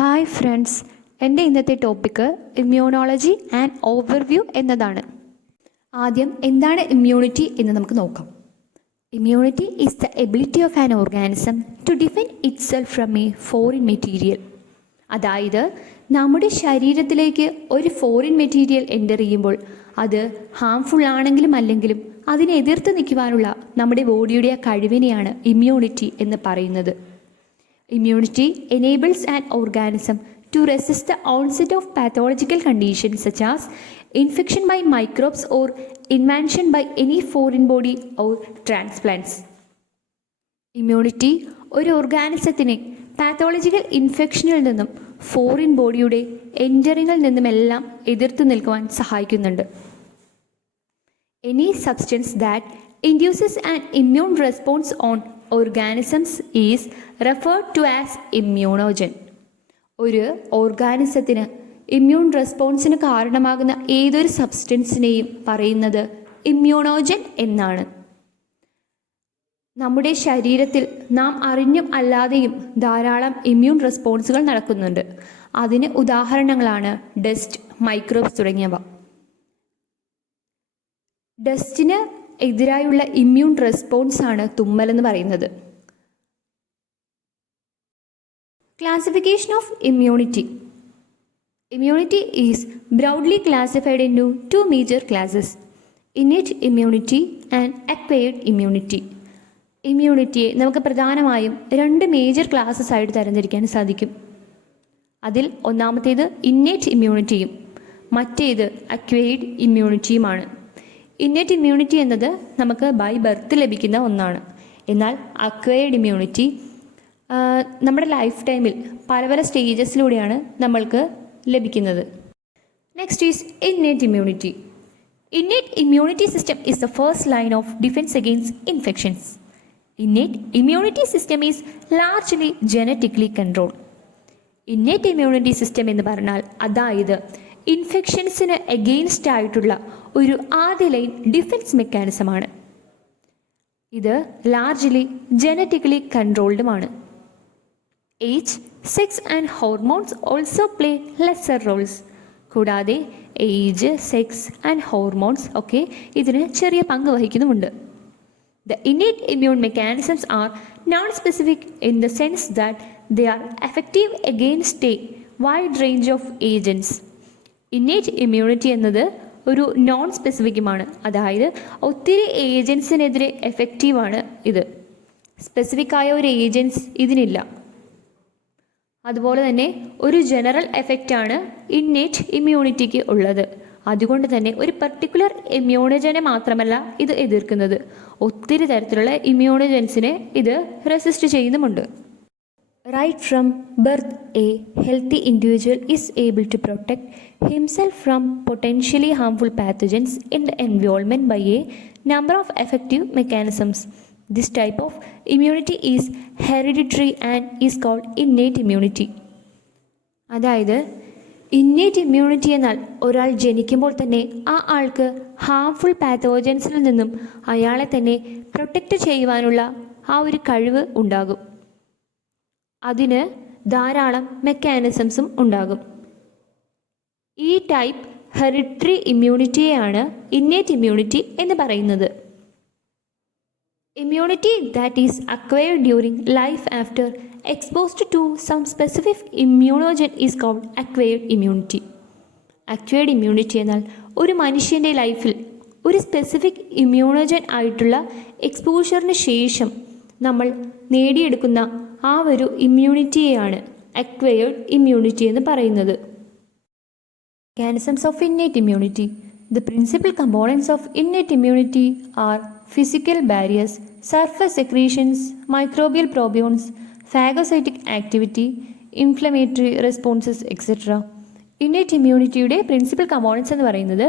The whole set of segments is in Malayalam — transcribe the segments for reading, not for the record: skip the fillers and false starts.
ഹായ് ഫ്രണ്ട്സ്, എൻ്റെ ഇന്നത്തെ ടോപ്പിക്ക് ഇമ്മ്യൂണോളജി ആൻഡ് ഓവർവ്യൂ എന്നതാണ്. ആദ്യം എന്താണ് ഇമ്മ്യൂണിറ്റി എന്ന് നമുക്ക് നോക്കാം. Immunity is the ability of an organism to defend itself from a foreign material. അതായത് നമ്മുടെ ശരീരത്തിലേക്ക് ഒരു ഫോറിൻ മെറ്റീരിയൽ എൻ്റർ ചെയ്യുമ്പോൾ അത് ഹാംഫുൾ ആണെങ്കിലും അല്ലെങ്കിലും അതിനെ എതിർത്ത് നിൽക്കുവാനുള്ള നമ്മുടെ ബോഡിയുടെ കഴിവിനെയാണ് ഇമ്മ്യൂണിറ്റി എന്ന് പറയുന്നത്. Immunity enables an organism to resist the onset of pathological conditions such as infection by microbes or invasion by any foreign body or transplants. Immunity ഒരു ഓർഗാനിസത്തിനെ പാത്തോളജിക്കൽ ഇൻഫെക്ഷനിൽ നിന്നും ഫോറിൻ ബോഡിയുടെ എൻറ്ററിങ്ങിൽ നിന്നുമെല്ലാം എതിർത്ത് നിൽക്കുവാൻ സഹായിക്കുന്നുണ്ട്. Any substance that induces an immune response on organisms is referred to as immunogen. ഒരു ഓർഗാനിസത്തിന് ഇമ്മ്യൂൺ റെസ്പോൺസിന് കാരണമാകുന്ന ഏതൊരു സബ്സ്റ്റൻസിനെയും പറയുന്നത് ഇമ്മ്യൂണോജൻ എന്നാണ്. നമ്മുടെ ശരീരത്തിൽ നാം അറിഞ്ഞും അല്ലാതെയും ധാരാളം ഇമ്മ്യൂൺ റെസ്പോൺസുകൾ നടക്കുന്നുണ്ട്. അതിന് ഉദാഹരണങ്ങളാണ് ഡസ്റ്റ്, മൈക്രോബ്സ് തുടങ്ങിയവ. ഡസ്റ്റിന് എതിരായുള്ള ഇമ്മ്യൂൺ റെസ്പോൺസ് ആണ് തുമ്മലെന്ന് പറയുന്നത്. Classification of immunity. Immunity is broadly classified in two major classes: innate immunity and acquired immunity. ഇമ്മ്യൂണിറ്റിയെ നമുക്ക് പ്രധാനമായും രണ്ട് മേജർ ക്ലാസസ് ആയിട്ട് തരംതിരിക്കാൻ സാധിക്കും. അതിൽ ഒന്നാമത്തേത് ഇന്നേറ്റ് ഇമ്മ്യൂണിറ്റിയും മറ്റേത് അക്വയർഡ് ഇമ്മ്യൂണിറ്റിയുമാണ്. ഇന്നേറ്റ് ഇമ്മ്യൂണിറ്റി എന്നത് നമുക്ക് ബൈ ബർത്ത് ലഭിക്കുന്ന ഒന്നാണ്. എന്നാൽ അക്വയർഡ് ഇമ്മ്യൂണിറ്റി നമ്മുടെ ലൈഫ് ടൈമിൽ പല പല സ്റ്റേജസിലൂടെയാണ് നമ്മൾക്ക് ലഭിക്കുന്നത്. Next is innate immunity. Innate immunity system is the first line of defence against infections. Innate immunity system is largely genetically control. Innate immunity system എന്ന് പറഞ്ഞാൽ അതായത് ഇൻഫെക്ഷൻസിന് എഗെയിൻസ്റ്റ് ആയിട്ടുള്ള ഒരു ആദ്യ ലൈൻ ഡിഫെൻസ് മെക്കാനിസമാണ്. ഇത് ലാർജ്ലി ജനറ്റിക്കലി കൺട്രോൾഡുമാണ്. Age, sex and hormones also play lesser roles. കൂടാതെ ഏജ്, സെക്സ് ആൻഡ് ഹോർമോൺസ് ഒക്കെ ഇതിന് ചെറിയ പങ്ക് വഹിക്കുന്നുമുണ്ട്. The innate immune mechanisms are non-specific in the sense that they are effective against a wide range of agents. Innate immunity എന്നത് ഒരു നോൺ സ്പെസിഫിക്കുമാണ്, അതായത് ഒത്തിരി ഏജൻസിനെതിരെ എഫക്റ്റീവാണ് ഇത്. സ്പെസിഫിക് ആയ ഒരു ഏജൻസ് ഇതിനില്ല. അതുപോലെ തന്നെ ഒരു ജനറൽ എഫക്റ്റാണ് ഇന്നേറ്റ് ഇമ്മ്യൂണിറ്റിക്ക് ഉള്ളത്. അതുകൊണ്ട് തന്നെ ഒരു പർട്ടിക്കുലർ ഇമ്മ്യൂണോജനെ മാത്രമല്ല ഇത് എതിർക്കുന്നത്, ഒത്തിരി തരത്തിലുള്ള ഇമ്മ്യൂണോജൻസിനെ ഇത് റെസിസ്റ്റ് ചെയ്യുന്നുമുണ്ട്. Right from birth, a healthy individual is able to protect himself from potentially harmful pathogens in the environment by a number of effective mechanisms. This type of immunity is hereditary and is called innate immunity. അതായത് ഇന്നേറ്റ് ഇമ്മ്യൂണിറ്റി എന്നാൽ ഒരാൾ ജനിക്കുമ്പോൾ തന്നെ ആ ആൾക്ക് ഹാംഫുൾ പാത്തോജൻസിൽ നിന്നും അയാളെ തന്നെ പ്രൊട്ടക്റ്റ് ചെയ്യുവാനുള്ള ആ ഒരു കഴിവ് ഉണ്ടാകും. അതിന് ധാരാളം മെക്കാനിസംസും ഉണ്ടാകും. ഈ ടൈപ്പ് ഹെറിഡിറ്ററി ഇമ്മ്യൂണിറ്റിയെയാണ് ഇന്നേറ്റ് ഇമ്മ്യൂണിറ്റി എന്ന് പറയുന്നത്. Immunity that is acquired during life after exposed to some specific immunogen is called acquired immunity. Acquired immunity എന്നാൽ ഒരു മനുഷ്യൻ്റെ ലൈഫിൽ ഒരു സ്പെസിഫിക് ഇമ്മ്യൂണോജൻ ആയിട്ടുള്ള എക്സ്പോഷറിന് ശേഷം നമ്മൾ നേടിയെടുക്കുന്ന ആ ഒരു ഇമ്മ്യൂണിറ്റിയെയാണ് അക്വയർഡ് ഇമ്മ്യൂണിറ്റി എന്ന് പറയുന്നത്. Mechanisms of innate immunity. The principal components of innate immunity are physical barriers, surface secretions, microbial probions, phagocytic activity, inflammatory responses etcetera. Innate ഇമ്മ്യൂണിറ്റിയുടെ പ്രിൻസിപ്പൽ കമ്പോണൻസ് എന്ന് പറയുന്നത്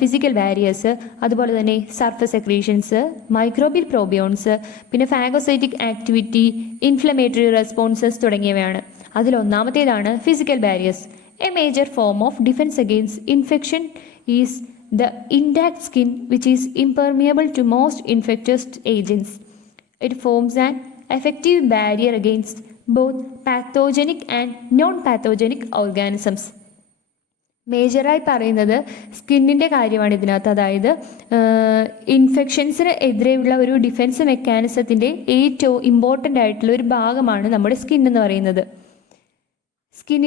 ഫിസിക്കൽ ബാരിയേഴ്സ്, അതുപോലെ തന്നെ സർഫസ് സെക്രീഷൻസ്, മൈക്രോബിയൽ പ്രോബിയോൺസ്, പിന്നെ ഫാഗോസൈറ്റിക് ആക്ടിവിറ്റി, ഇൻഫ്ലമേറ്ററി റെസ്പോൺസസ് തുടങ്ങിയവയാണ്. അതിലൊന്നാമത്തേതാണ് physical barriers. A major form of defence against infection is the intact skin which is impermeable to most infectious agents. It forms an effective barrier against both pathogenic and non-pathogenic organisms. മേജറായി പറയുന്നത് സ്കിന്നിൻ്റെ കാര്യമാണ് ഇതിനകത്ത്. അതായത് ഇൻഫെക്ഷൻസിന് എതിരെയുള്ള ഒരു ഡിഫെൻസ് മെക്കാനിസത്തിൻ്റെ ഏറ്റവും ഇമ്പോർട്ടൻ്റ് ആയിട്ടുള്ള ഒരു ഭാഗമാണ് നമ്മുടെ സ്കിൻ എന്ന് പറയുന്നത്. സ്കിൻ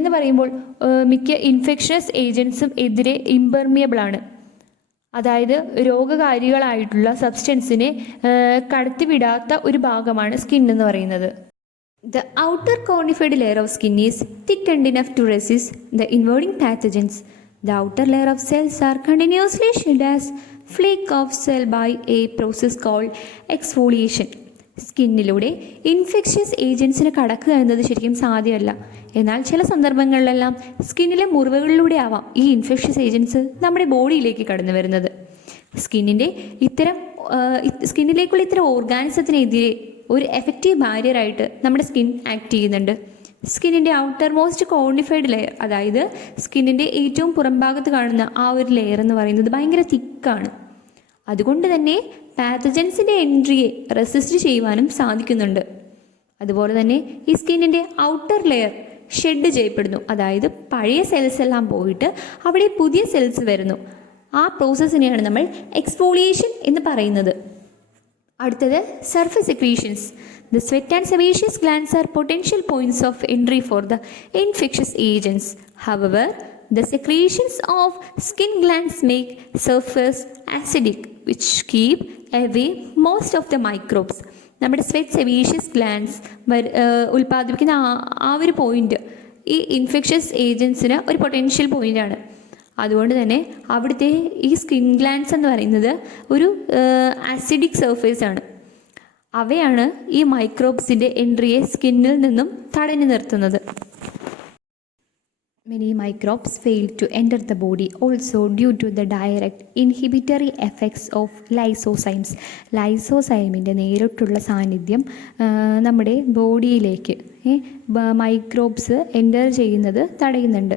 എന്ന് പറയുമ്പോൾ മിക്ക ഇൻഫെക്ഷൻസ് ഏജൻസും എതിരെ ഇംപെർമിയബിൾ ആണ്. അതായത് രോഗകാരികളായിട്ടുള്ള സബ്സ്റ്റൻസിനെ കടത്തിവിടാത്ത ഒരു ഭാഗമാണ് സ്കിൻ എന്ന് പറയുന്നത്. The outer cornified layer of skin is thickened enough to resist the invading pathogens. The outer layer of cells are continuously shed as flake of cell by a process called exfoliation. സ്കിന്നിലൂടെ ഇൻഫെക്ഷ്യസ് ഏജൻസിന് കടക്കുക എന്നത് ശരിക്കും സാധ്യമല്ല. എന്നാൽ ചില സന്ദർഭങ്ങളിലെല്ലാം സ്കിന്നിലെ മുറിവുകളിലൂടെ ആവാം ഈ ഇൻഫെക്ഷ്യസ് ഏജൻസ് നമ്മുടെ ബോഡിയിലേക്ക് കടന്നു വരുന്നത്. സ്കിന്നിലേക്കുള്ള ഇത്തരം ഓർഗാനിസത്തിനെതിരെ ഒരു എഫക്റ്റീവ് ബാരിയറായിട്ട് നമ്മുടെ സ്കിൻ ആക്ട് ചെയ്യുന്നുണ്ട്. സ്കിന്നിൻ്റെ ഔട്ടർ മോസ്റ്റ് കോർണിഫൈഡ് ലെയർ, അതായത് സ്കിന്നിൻ്റെ ഏറ്റവും പുറംഭാഗത്ത് കാണുന്ന ആ ഒരു ലെയർ എന്ന് പറയുന്നത് ഭയങ്കര തിക്കാണ്. അതുകൊണ്ട് തന്നെ പാത്തജൻസിൻ്റെ എൻട്രിയെ റെസിസ്റ്റ് ചെയ്യുവാനും സാധിക്കുന്നുണ്ട്. അതുപോലെ തന്നെ ഈ സ്കിന്നിൻ്റെ ഔട്ടർ ലെയർ ഷെഡ് ചെയ്യപ്പെടുന്നു. അതായത് പഴയ സെൽസ് എല്ലാം പോയിട്ട് അവിടെ പുതിയ സെൽസ് വരുന്നു. ആ പ്രോസസ്സിനെയാണ് നമ്മൾ എക്സ്ഫോളിയേഷൻ എന്ന് പറയുന്നത്. അടുത്തത് surface secretions. The sweat and sebaceous glands are potential points of entry for the infectious agents. However, the secretions of skin glands make surface acidic, which keep away most of the microbes. നമ്മുടെ സ്വെറ്റ് സെബീഷ്യസ് ഗ്ലാൻഡ്സ് ഉൽപ്പാദിപ്പിക്കുന്ന ആ ഒരു പോയിന്റ് ഈ ഇൻഫെക്ഷ്യസ് ഏജൻസിന് ഒരു പൊട്ടൻഷ്യൽ പോയിൻ്റാണ്. അതുകൊണ്ട് തന്നെ അവിടുത്തെ ഈ സ്കിൻ ഗ്ലാൻഡ്സ് എന്ന് പറയുന്നത് ഒരു ആസിഡിക് സർഫേസ് ആണ്. അവയാണ് ഈ മൈക്രോബ്സിൻ്റെ എൻട്രിയെ സ്കിന്നിൽ നിന്നും തടഞ്ഞു നിർത്തുന്നത്. Many microbes fail to enter the body also due to the direct inhibitory effects of lysozymes. ലൈസോസൈമിൻ്റെ നേരിട്ടുള്ള സാന്നിധ്യം നമ്മുടെ ബോഡിയിലേക്ക് മൈക്രോബ്സ് എൻ്റർ ചെയ്യുന്നത് തടയുന്നുണ്ട്.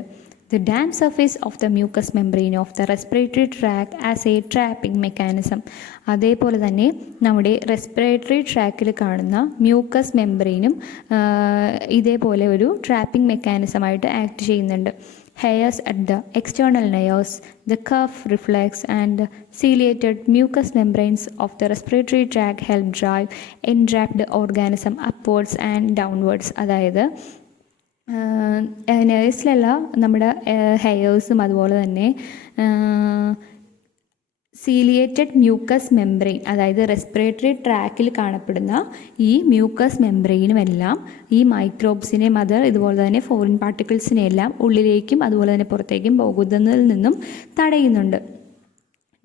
The damp surface of the mucous membrane of the respiratory tract as a trapping mechanism. അതേപോലെ തന്നെ നമ്മുടെ റെസ്പിറേറ്ററി ട്രാക്കിൽ കാണുന്ന മ്യൂക്കസ് മെംബ്രെയിനും ഇതേപോലെ ഒരു ട്രാപ്പിംഗ് മെക്കാനിസമായിട്ട് ആക്ട് ചെയ്യുന്നുണ്ട്. Hairs at the external nares, the cuff reflex and ciliated mucous membranes of the respiratory tract help drive entrapped organism upwards and downwards. അതായത് നേഴ്സിലല്ല നമ്മുടെ ഹെയേഴ്സും അതുപോലെ തന്നെ സീലിയേറ്റഡ് മ്യൂക്കസ് മെംബ്രെയിൻ, അതായത് റെസ്പിറേറ്ററി ട്രാക്കിൽ കാണപ്പെടുന്ന ഈ മ്യൂക്കസ് മെംബ്രെയിനുമെല്ലാം ഈ മൈക്രോബ്സിനെ ഇതുപോലെ തന്നെ ഫോറിൻ പാർട്ടിക്കിൾസിനെ എല്ലാം ഉള്ളിലേക്കും അതുപോലെ തന്നെ പുറത്തേക്കും പോകുന്നതിൽ നിന്നും തടയുന്നുണ്ട്.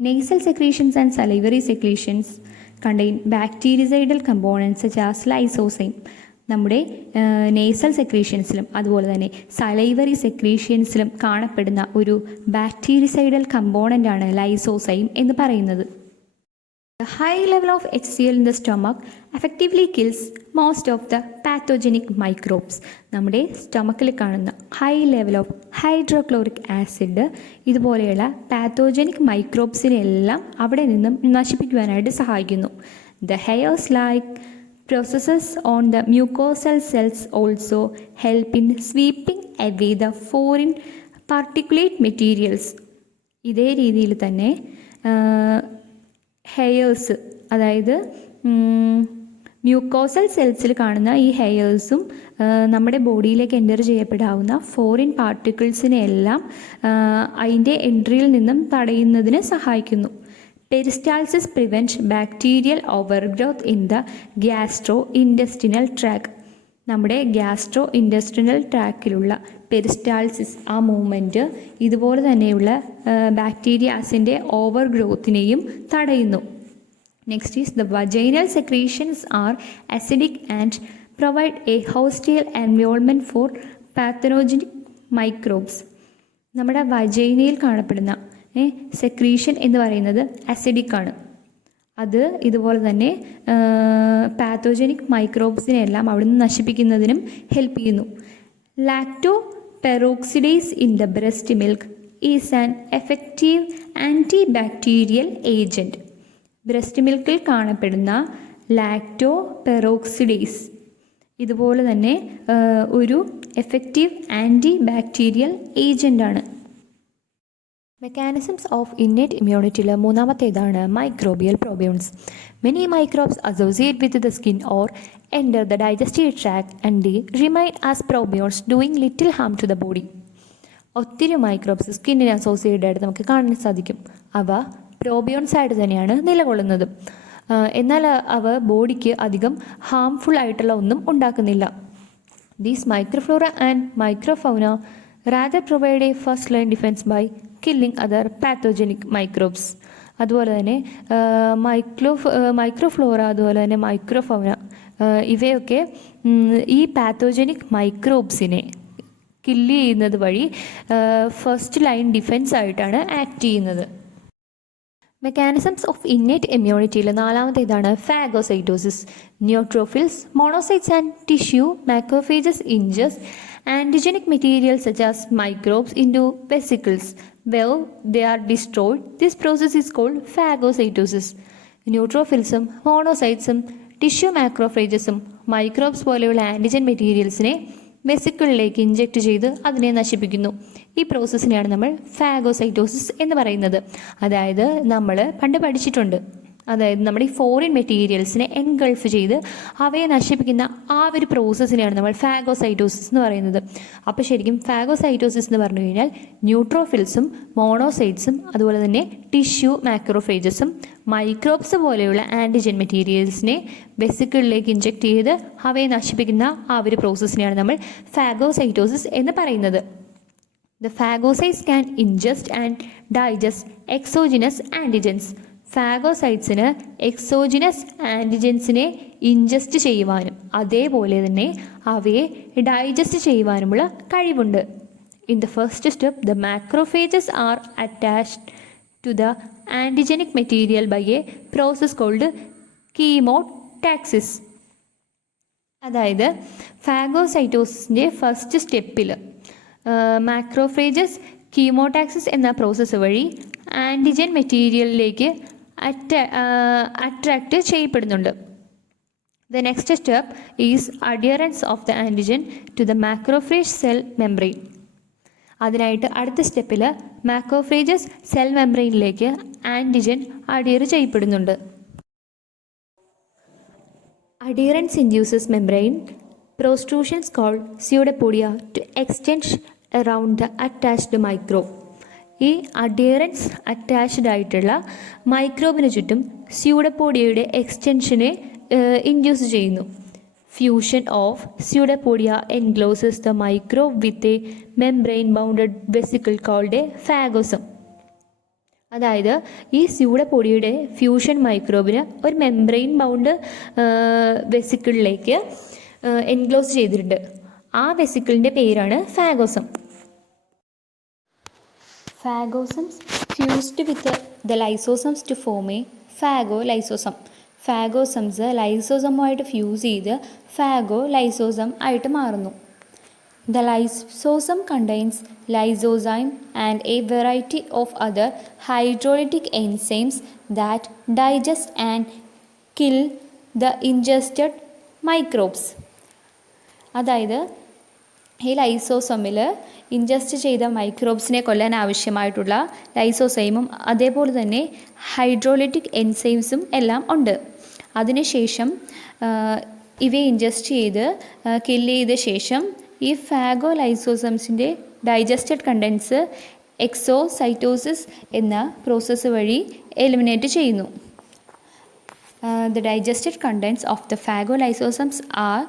Nasal secretions and salivary secretions contain bactericidal components such as lysozyme. നമ്മുടെ നേസൽ സെക്രീഷൻസിലും അതുപോലെ തന്നെ സലൈവറി സെക്രീഷൻസിലും കാണപ്പെടുന്ന ഒരു ബാക്ടീരിസൈഡൽ കമ്പോണൻ്റാണ് ലൈസോസൈം എന്ന് പറയുന്നത്. The high level of HCl in the stomach effectively kills most of the pathogenic microbes. നമ്മുടെ സ്റ്റൊമക്കിൽ കാണുന്ന high level of hydrochloric acid ഇതുപോലെയുള്ള പാത്തോജനിക് മൈക്രോബ്സിനെല്ലാം അവിടെ നിന്നും നശിപ്പിക്കുവാനായിട്ട് സഹായിക്കുന്നു. The hairs like processes on the mucosal cells also help in sweeping away the foreign particulate materials. ഇതേ രീതിയിൽ തന്നെ ഹെയേഴ്സ്, അതായത് മ്യൂക്കോസൽ സെൽസിൽ കാണുന്ന ഈ ഹെയേഴ്സും നമ്മുടെ ബോഡിയിലേക്ക് എൻ്റർ ചെയ്യപ്പെടാവുന്ന ഫോറിൻ പാർട്ടിക്കിൾസിനെ എല്ലാം അതിൻ്റെ എൻട്രിയിൽ നിന്നും തടയുന്നതിന് സഹായിക്കുന്നു. Peristalsis prevents bacterial overgrowth in the gastrointestinal tract. നമ്മുടെ ഗ്യാസ്ട്രോ ഇൻഡസ്ട്രിനൽ ട്രാക്കിലുള്ള പെരിസ്റ്റാൾസിസ് ആ മൂവ്മെൻറ്റ് ഇതുപോലെ തന്നെയുള്ള ബാക്ടീരിയാസിൻ്റെ ഓവർ ഗ്രോത്തിനെയും തടയുന്നു. Next is the vaginal secretions are acidic and provide a hostile environment for pathogenic microbes. നമ്മുടെ വജൈനയിൽ കാണപ്പെടുന്ന സെക്രീഷൻ എന്ന് പറയുന്നത് അസിഡിക് ആണ്. അത് ഇതുപോലെ തന്നെ പാത്തോജനിക് മൈക്രോബ്സിനെല്ലാം അവിടെ നിന്ന് നശിപ്പിക്കുന്നതിനും ഹെൽപ്പ് ചെയ്യുന്നു. Lacto peroxidase in the breast milk is an effective anti bacterial agent. Breast മിൽക്കിൽ കാണപ്പെടുന്ന ലാക്ടോ പെറോക്സിഡേസ് ഇതുപോലെ തന്നെ ഒരു എഫക്റ്റീവ് ആൻറ്റി ബാക്ടീരിയൽ ഏജൻ്റാണ്. മെക്കാനിസംസ് ഓഫ് ഇന്നേറ്റ് ഇമ്മ്യൂണിറ്റിയിൽ മൂന്നാമത്തേതാണ് microbial probions. Many microbes associate with the skin or enter the digestive tract and the remain as probions doing little harm to the body. ഒത്തിരി മൈക്രോബ്സ് സ്കിന്നിനെ അസോസിയേറ്റഡ് ആയിട്ട് നമുക്ക് കാണാൻ സാധിക്കും. അവ പ്രോബിയോൺസ് ആയിട്ട് തന്നെയാണ് നിലകൊള്ളുന്നത്. എന്നാൽ അവ ബോഡിക്ക് അധികം ഹാംഫുൾ ആയിട്ടുള്ള ഒന്നും ഉണ്ടാക്കുന്നില്ല. These microflora and microfauna rather provide a first line defence by killing other pathogenic microbes. അതുപോലെ തന്നെ മൈക്രോഫ്ലോറ അതുപോലെ തന്നെ മൈക്രോഫൗന ഇവയൊക്കെ ഈ പാത്തോജനിക് മൈക്രോബ്സിനെ കില്ല് ചെയ്യുന്നത് വഴി ഫസ്റ്റ് ലൈൻ ഡിഫെൻസ് ആയിട്ടാണ് ആക്ട് ചെയ്യുന്നത്. മെക്കാനിസംസ് ഓഫ് ഇന്നേറ്റ് ഇമ്മ്യൂണിറ്റിയിൽ നാലാമത്തേതാണ് phagocytosis. Neutrophils, monocytes and tissue macrophages ingest antigenic materials such as microbes into vesicles. Where they are destroyed, this process is called phagocytosis. ന്യൂട്രോഫിൽസും മോണോസൈറ്റ്സും ടിഷ്യൂ മാക്രോഫേജസും മൈക്രോബ്സ് പോലെയുള്ള ആൻറ്റിജൻ മെറ്റീരിയൽസിനെ വെസിക്കിളിലേക്ക് ഇഞ്ചെക്റ്റ് ചെയ്ത് അതിനെ നശിപ്പിക്കുന്നു. ഈ പ്രോസസ്സിനെയാണ് നമ്മൾ ഫാഗോസൈറ്റോസിസ് എന്ന് പറയുന്നത്. അതായത് നമ്മൾ പണ്ട് പഠിച്ചിട്ടുണ്ട്, അതായത് നമ്മുടെ ഈ ഫോറിൻ മെറ്റീരിയൽസിനെ എൻഗൾഫ് ചെയ്ത് അവയെ നശിപ്പിക്കുന്ന ആ ഒരു പ്രോസസ്സിനെയാണ് നമ്മൾ ഫാഗോസൈറ്റോസിസ് എന്ന് പറയുന്നത്. അപ്പോൾ ശരിക്കും ഫാഗോസൈറ്റോസിസ് എന്ന് പറഞ്ഞു കഴിഞ്ഞാൽ ന്യൂട്രോഫിൽസും മോണോസൈറ്റ്സും അതുപോലെ തന്നെ ടിഷ്യൂ മാക്രോഫേജസും മൈക്രോബ്സ് പോലെയുള്ള ആൻറ്റിജൻ മെറ്റീരിയൽസിനെ വെസിക്കിളിലേക്ക് ഇഞ്ചെക്റ്റ് ചെയ്ത് അവയെ നശിപ്പിക്കുന്ന ആ ഒരു പ്രോസസ്സിനെയാണ് നമ്മൾ ഫാഗോസൈറ്റോസിസ് എന്ന് പറയുന്നത്. The phagocytes can ingest and digest exogenous antigens. ഫാഗോസൈറ്റ്സിന് എക്സോജിനസ് ആൻറ്റിജൻസിനെ ഇൻജസ്റ്റ് ചെയ്യുവാനും അതേപോലെ തന്നെ അവയെ ഡൈജസ്റ്റ് ചെയ്യുവാനുമുള്ള കഴിവുണ്ട്. In the first step the macrophages are attached to the antigenic material by a process called chemotaxis. അതായത് ഫാഗോസൈറ്റോസിൻ്റെ ഫസ്റ്റ് സ്റ്റെപ്പിൽ മാക്രോഫേജസ് കീമോടാക്സിസ് എന്ന പ്രോസസ്സ് വഴി ആൻറ്റിജൻ മെറ്റീരിയലിലേക്ക് അട്രാക്റ്റ് ചെയ്യപ്പെടുന്നുണ്ട്. The next step is adherence of the antigen to the macrophage cell membrane. അതിനായിട്ട് അടുത്ത സ്റ്റെപ്പിൽ മാക്രോഫേജസ് സെൽ മെംബ്രെയിനിലേക്ക് ആൻറ്റിജൻ അഡിയർ ചെയ്യപ്പെടുന്നുണ്ട്. Adherence induces membrane protrusions called pseudopodia to extend around the attached microbe. ഈ അഡിയറൻസ് അറ്റാച്ച്ഡ് ആയിട്ടുള്ള മൈക്രോബിന് ചുറ്റും സ്യൂഡോപോഡിയയുടെ എക്സ്റ്റൻഷനെ ഇൻഡ്യൂസ് ചെയ്യുന്നു. Fusion of pseudopodia encloses the microbe with a membrane bounded vesicle called a phagosome. അതായത് ഈ സ്യൂഡോപോഡിയയുടെ ഫ്യൂഷൻ മൈക്രോബിന് ഒരു മെംബ്രെയിൻ ബൗണ്ട് വെസിക്കിളിലേക്ക് എൻക്ലോസ് ചെയ്തിട്ടുണ്ട്. ആ വെസിക്കിളിൻ്റെ പേരാണ് phagosome. Phagosomes fused with the lysosomes to form a phagolysosome. Phagosomes ലൈസോസമുമായിട്ട് ഫ്യൂസ് ചെയ്ത് ഫാഗോലൈസോസം ആയിട്ട് മാറുന്നു. The lysosome contains lysozyme and a variety of other hydrolytic enzymes that digest and kill the ingested microbes. അതായത് ഈ ലൈസോസോമിൽ ഇൻജസ്റ്റ് ചെയ്ത മൈക്രോബ്സിനെ കൊല്ലാൻ ആവശ്യമായിട്ടുള്ള ലൈസോസൈമും അതേപോലെ തന്നെ ഹൈഡ്രോലിറ്റിക് എൻസൈംസും എല്ലാം ഉണ്ട്. അതിനുശേഷം ഇവയെ ഇൻജസ്റ്റ് ചെയ്ത് കില്ല് ചെയ്ത ശേഷം ഈ ഫാഗോലൈസോസംസിൻ്റെ ഡൈജസ്റ്റഡ് കണ്ടൻസ് എക്സോസൈറ്റോസിസ് എന്ന പ്രോസസ്സ് വഴി എലിമിനേറ്റ് ചെയ്യുന്നു. The digested contents of the phagolysosomes are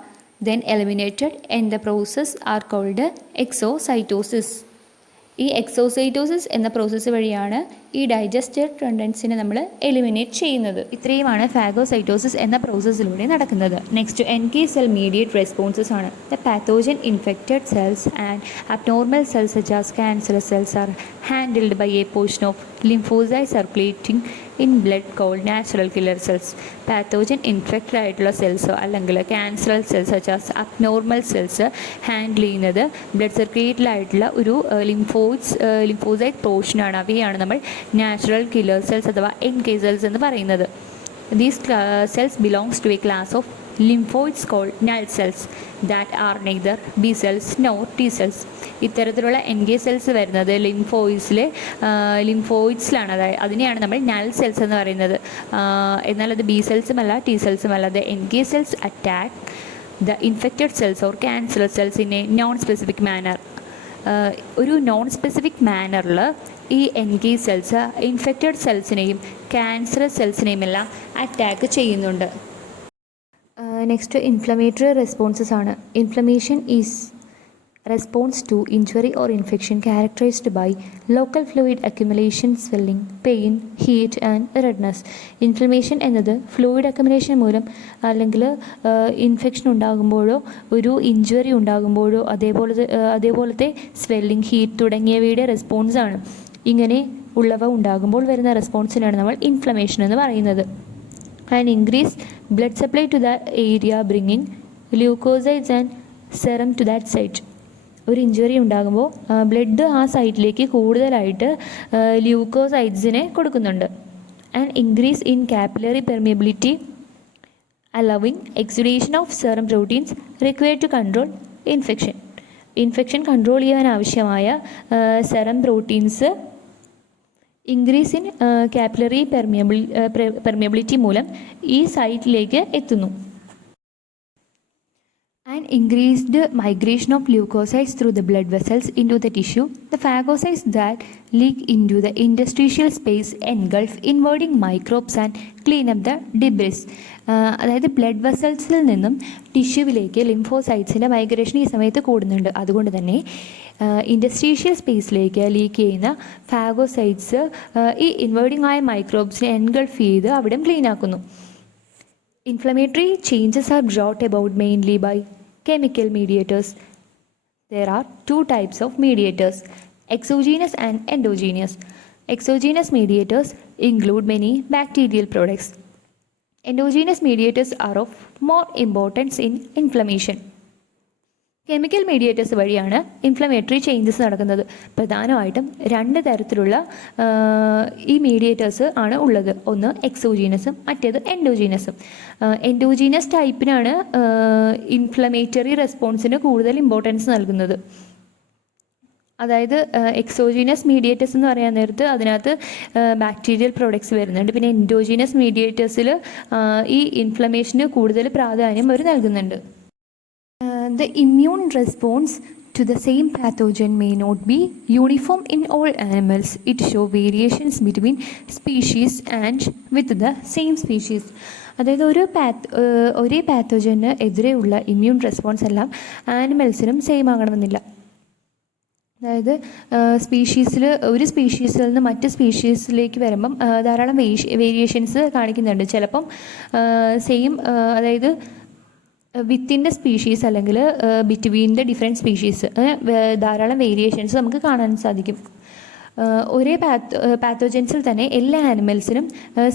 then eliminated and the process are called exocytosis. ഈ എക്സോസൈറ്റോസിസ് എന്ന പ്രോസസ്സ് വഴിയാണ് ഈ ഡൈജസ്റ്റഡ് കണ്ടൻസിനെ നമ്മൾ എലിമിനേറ്റ് ചെയ്യുന്നത്. ഇത്രയുമാണ് ഫാഗോസൈറ്റോസിസ് എന്ന പ്രോസസ്സിലൂടെ നടക്കുന്നത്. Next NK cell mediate responses ആണ്. The pathogen infected cells and abnormal cells such as cancerous cells are handled by a portion of lymphocyte circulating in blood called natural killer cells. Pathogen infected ആയിട്ടുള്ള സെൽസോ അല്ലെങ്കിൽ cancerous cells such as abnormal cells handle ചെയ്യുന്നത് ബ്ലഡ് സർക്കുലേറ്റഡിലായിട്ടുള്ള ഒരു ലിംഫോസൈറ്റ് പോർഷനാണ്. അവയാണ് നമ്മൾ നാച്ചുറൽ കില്ലർ സെൽസ് അഥവാ NK സെൽസ് എന്ന് പറയുന്നത്. These cells belongs to a class of lymphoids called null cells that are neither B cells nor T cells. ഇത്തരത്തിലുള്ള NK സെൽസ് വരുന്നത് ലിംഫോയിഡ്സിലാണ്. അതായത് അതിനെയാണ് നമ്മൾ നൾ സെൽസ് എന്ന് പറയുന്നത്. എന്നാൽ അത് ബി സെൽസുമല്ല ടി സെൽസുമല്ല. അത് NK cells attack the infected cells or cancer cells in a non specific manner. ഒരു നോൺ സ്പെസിഫിക് മാനറിൽ ഈ NK സെൽസ് ഇൻഫെക്റ്റഡ് സെൽസിനെയും ക്യാൻസർ സെൽസിനെയും എല്ലാം അറ്റാക്ക് ചെയ്യുന്നുണ്ട്. നെക്സ്റ്റ് ഇൻഫ്ലമേറ്ററി റെസ്പോൺസസ് ആണ്. Inflammation is response to injury or infection characterized by local fluid accumulation, swelling, pain, heat and redness. Inflammation എന്നത് ഫ്ലൂയിഡ് അക്യുമുലേഷൻ മൂലം അല്ലെങ്കിൽ ഇൻഫെക്ഷൻ ഉണ്ടാകുമ്പോഴോ ഒരു ഇഞ്ചുറി ഉണ്ടാകുമ്പോഴോ അതേപോലത്തെ സ്വെല്ലിംഗ്, ഹീറ്റ് തുടങ്ങിയവയുടെ റെസ്പോൺസാണ്. ഇങ്ങനെ ഉള്ളവ ഉണ്ടാകുമ്പോൾ വരുന്ന റെസ്പോൺസിനാണ് നമ്മൾ ഇൻഫ്ലമേഷൻ എന്ന് പറയുന്നത്. And increase blood supply to the area bringing leucocytes and serum to that site. ഒരു ഇഞ്ചുറി ഉണ്ടാകുമ്പോൾ ബ്ലഡ് ആ സൈറ്റിലേക്ക് കൂടുതലായിട്ട് ല്യൂക്കോസൈഡ്സിനെ കൊടുക്കുന്നുണ്ട്. And increase in capillary permeability allowing exudation of serum proteins required to control infection. Infection control ചെയ്യാൻ ആവശ്യമായ serum proteins increase in capillary permeability മൂലം ഈ സൈറ്റിലേക്ക് എത്തുന്നു. And increased migration of leukocytes through the blood vessels into the tissue. The phagocytes that leak into the interstitial space engulf invading microbes and clean up the debris. അതായത് ബ്ലഡ് വെസൽസിൽ നിന്നും ടിഷ്യൂവിലേക്ക് ലിംഫോസൈറ്റ്സിൻ്റെ മൈഗ്രേഷൻ ഈ സമയത്ത് കൂടുന്നുണ്ട്. അതുകൊണ്ട് തന്നെ ഇൻഡസ്ട്രീഷ്യൽ സ്പേസിലേക്ക് ലീക്ക് ചെയ്യുന്ന ഫാഗോസൈറ്റ്സ് ഈ ഇൻവേർഡിംഗ് ആയ മൈക്രോബ്സിനെ എൻഗൾഫ് ചെയ്ത് അവിടെ ക്ലീൻ ആക്കുന്നു. Inflammatory changes are brought about mainly by chemical mediators. There are two types of mediators, exogenous and endogenous. Exogenous mediators include many bacterial products. Endogenous mediators are of more importance in inflammation. Chemical mediators വഴിയാണ് ഇൻഫ്ലമേറ്ററി ചേഞ്ചസ് നടക്കുന്നത്. പ്രധാനമായിട്ടും രണ്ട് തരത്തിലുള്ള ഈ മീഡിയേറ്റേഴ്സ് ആണ് ഉള്ളത്. ഒന്ന് എക്സോജീനസും മറ്റേത് എൻഡോജീനസും. എൻഡോജീനസ് ടൈപ്പിനാണ് ഇൻഫ്ലമേറ്ററി റെസ്പോൺസിന് കൂടുതൽ ഇമ്പോർട്ടൻസ് നൽകുന്നത്. അതായത് എക്സോജീനസ് മീഡിയേറ്റേഴ്സ് എന്ന് പറയാൻ നേരത്ത് അതിനകത്ത് ബാക്ടീരിയൽ പ്രോഡക്ട്സ് വരുന്നുണ്ട്. പിന്നെ എൻഡോജീനസ് മീഡിയേറ്റേഴ്സിൽ ഈ ഇൻഫ്ലമേഷന് കൂടുതൽ പ്രാധാന്യം അവർ നൽകുന്നുണ്ട്. The immune response to the same pathogen may not be uniform in all animals. It shows variations between species and with the same species. അതായത് ഒരേ പാത്തോജന് എതിരെയുള്ള ഇമ്മ്യൂൺ റെസ്പോൺസ് എല്ലാം ആനിമൽസിനും സെയിം ആകണമെന്നില്ല. അതായത് ഒരു സ്പീഷീസിൽ നിന്ന് മറ്റ് സ്പീഷീസിലേക്ക് വരുമ്പം ധാരാളം വേരിയേഷൻസ് കാണിക്കുന്നുണ്ട്. ചിലപ്പം സെയിം അതായത് വിത്തിൻ ദ സ്പീഷീസ് അല്ലെങ്കിൽ ബിറ്റ്വീൻ ദ ഡിഫറെൻറ്റ് സ്പീഷീസ് ധാരാളം വേരിയേഷൻസ് നമുക്ക് കാണാൻ സാധിക്കും. ഒരേ പാത്തോജൻസിൽ തന്നെ എല്ലാ ആനിമൽസിനും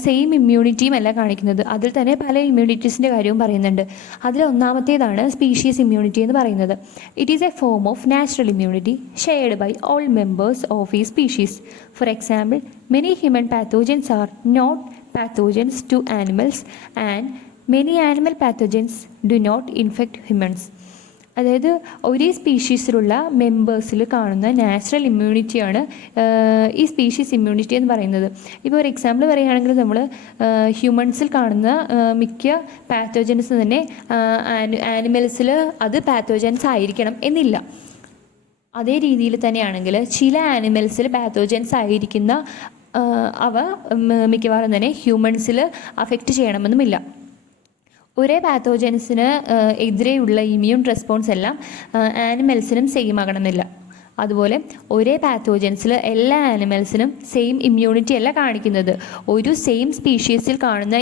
സെയിം ഇമ്മ്യൂണിറ്റിയും അല്ല കാണിക്കുന്നത്. അതിൽ തന്നെ പല ഇമ്മ്യൂണിറ്റീസിൻ്റെ കാര്യവും പറയുന്നുണ്ട്. അതിൽ ഒന്നാമത്തേതാണ് സ്പീഷീസ് ഇമ്മ്യൂണിറ്റി എന്ന് പറയുന്നത്. It is a form of natural immunity shared by all members of ഈ species. For example, many human pathogens are not pathogens to animals and many animal pathogens do not infect humans. അതായത് ഒരേ സ്പീഷീസിലുള്ള മെമ്പേഴ്സിൽ കാണുന്ന നാച്ചുറൽ ഇമ്മ്യൂണിറ്റിയാണ് ഈ സ്പീഷീസ് ഇമ്മ്യൂണിറ്റി എന്ന് പറയുന്നത്. ഇപ്പോൾ ഒരു എക്സാമ്പിൾ പറയുകയാണെങ്കിൽ നമ്മൾ ഹ്യൂമൻസിൽ കാണുന്ന മിക്ക പാത്തോജൻസ് തന്നെ ആനിമൽസിൽ അത് പാത്തോജൻസ് ആയിരിക്കണം എന്നില്ല. അതേ രീതിയിൽ തന്നെയാണെങ്കിൽ ചില ആനിമൽസിൽ പാത്തോജൻസ് ആയിരിക്കുന്ന അവ മിക്കവാറും തന്നെ ഹ്യൂമൻസിൽ അഫക്റ്റ് ചെയ്യണമെന്നുമില്ല. ഒരേ പാത്തോജൻസിന് എതിരെയുള്ള ഇമ്മ്യൂൺ റെസ്പോൺസ് എല്ലാം ആനിമൽസിനും സെയിം ആകണമെന്നില്ല. അതുപോലെ ഒരേ പാത്തോജൻസിൽ എല്ലാ ആനിമൽസിനും സെയിം ഇമ്മ്യൂണിറ്റി അല്ല കാണിക്കുന്നത്. ഒരു സെയിം സ്പീഷീസിൽ കാണുന്ന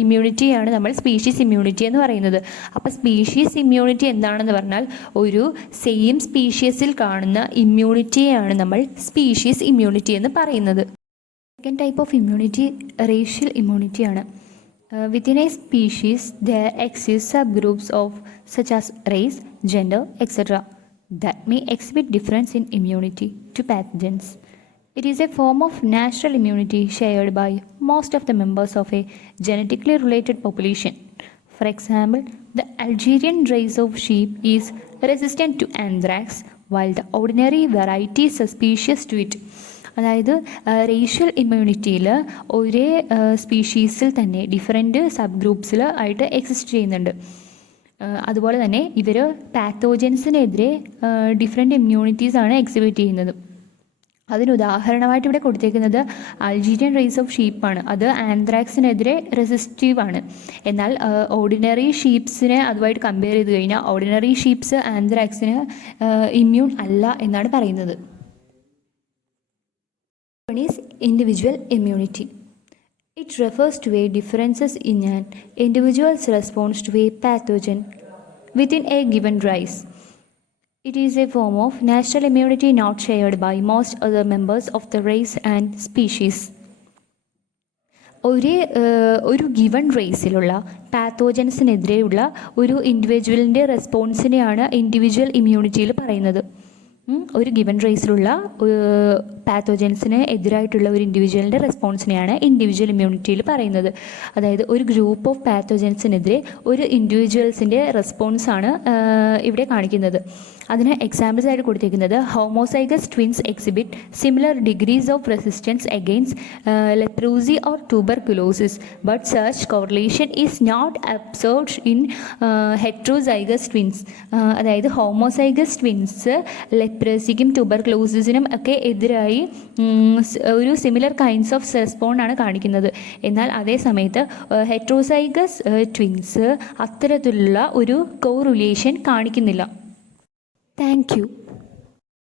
ഇമ്മ്യൂണിറ്റിയാണ് നമ്മൾ സ്പീഷീസ് ഇമ്മ്യൂണിറ്റി എന്ന് പറയുന്നത്. അപ്പോൾ സ്പീഷീസ് ഇമ്മ്യൂണിറ്റി എന്താണെന്ന് പറഞ്ഞാൽ ഒരു സെയിം സ്പീഷീസിൽ കാണുന്ന ഇമ്മ്യൂണിറ്റിയെയാണ് നമ്മൾ സ്പീഷീസ് ഇമ്മ്യൂണിറ്റി എന്ന് പറയുന്നത്. Second type of immunity racial ഇമ്മ്യൂണിറ്റിയാണ്. Within a species, there exist subgroups of such as race, gender, etc. that may exhibit difference in immunity to pathogens. It is a form of natural immunity shared by most of the members of a genetically related population. For example, the Algerian race of sheep is resistant to anthrax, while the ordinary variety is suspicious to it. അതായത് റേഷ്യൽ ഇമ്മ്യൂണിറ്റിയിൽ ഒരേ സ്പീഷീസിൽ തന്നെ ഡിഫറെൻറ്റ് സബ് ഗ്രൂപ്പ്സിൽ ആയിട്ട് എക്സിസ്റ്റ് ചെയ്യുന്നുണ്ട്. അതുപോലെ തന്നെ ഇവർ പാത്തോജൻസിനെതിരെ ഡിഫറെൻറ്റ് ഇമ്മ്യൂണിറ്റീസാണ് എക്സിബിറ്റ് ചെയ്യുന്നത്. അതിന് ഉദാഹരണമായിട്ട് ഇവിടെ കൊടുത്തേക്കുന്നത് അൾജീരിയൻ റേസ് ഓഫ് ഷീപ്പാണ്. അത് ആന്ത്രാക്സിനെതിരെ റെസിസ്റ്റീവാണ്. എന്നാൽ ഓർഡിനറി ഷീപ്സിനെ അതുമായിട്ട് കമ്പയർ ചെയ്ത് കഴിഞ്ഞാൽ ഓർഡിനറി ഷീപ്സ് ആന്ത്രാക്സിന് ഇമ്മ്യൂൺ അല്ല എന്നാണ് പറയുന്നത്. One is individual immunity. It refers to a differences in an individual's response to a pathogen within a given race. It is a form of natural immunity not shared by most other members of the race and species. ഒരു ഗിവൺ റേസിലുള്ള പാത്തോജൻസിനെതിരെയുള്ള ഒരു ഇൻഡിവിജ്വലിൻ്റെ റെസ്പോൺസിനെയാണ് ഇൻഡിവിജ്വൽ ഇമ്മ്യൂണിറ്റിയിൽ പറയുന്നത്. ഒരു ഗിവൺ റേസിലുള്ള പാത്തോജൻസിന് എതിരായിട്ടുള്ള ഒരു ഇൻഡിവിജ്വലിൻ്റെ റെസ്പോൺസിനെയാണ് ഇൻഡിവിജ്വൽ ഇമ്മ്യൂണിറ്റിയിൽ പറയുന്നത്. അതായത് ഒരു ഗ്രൂപ്പ് ഓഫ് പാത്തോജൻസിനെതിരെ ഒരു ഇൻഡിവിജ്വൽസിൻ്റെ റെസ്പോൺസാണ് ഇവിടെ കാണിക്കുന്നത്. അതിന് എക്സാമ്പിൾസ് ആയിട്ട് കൊടുത്തിരിക്കുന്നത് homozygous twins exhibit similar degrees of resistance against leprosy or tuberculosis but such correlation is not observed in heterozygous twins. അതായത് ഹോമോസൈഗസ് ട്വിൻസ് ലെപ്രസിക്കും ട്യൂബർകുലോസിസിനും ഒക്കെ എതിരായി ഒരു സിമിലർ കൈൻഡ്സ് ഓഫ് റെസ്പോണ്ടാണ് കാണിക്കുന്നത്. എന്നാൽ അതേ സമയത്ത് ഹെട്രോസൈഗസ് ട്വിൻസ് അത്തരത്തിലുള്ള ഒരു കോറിലേഷൻ കാണിക്കുന്നില്ല. Thank you.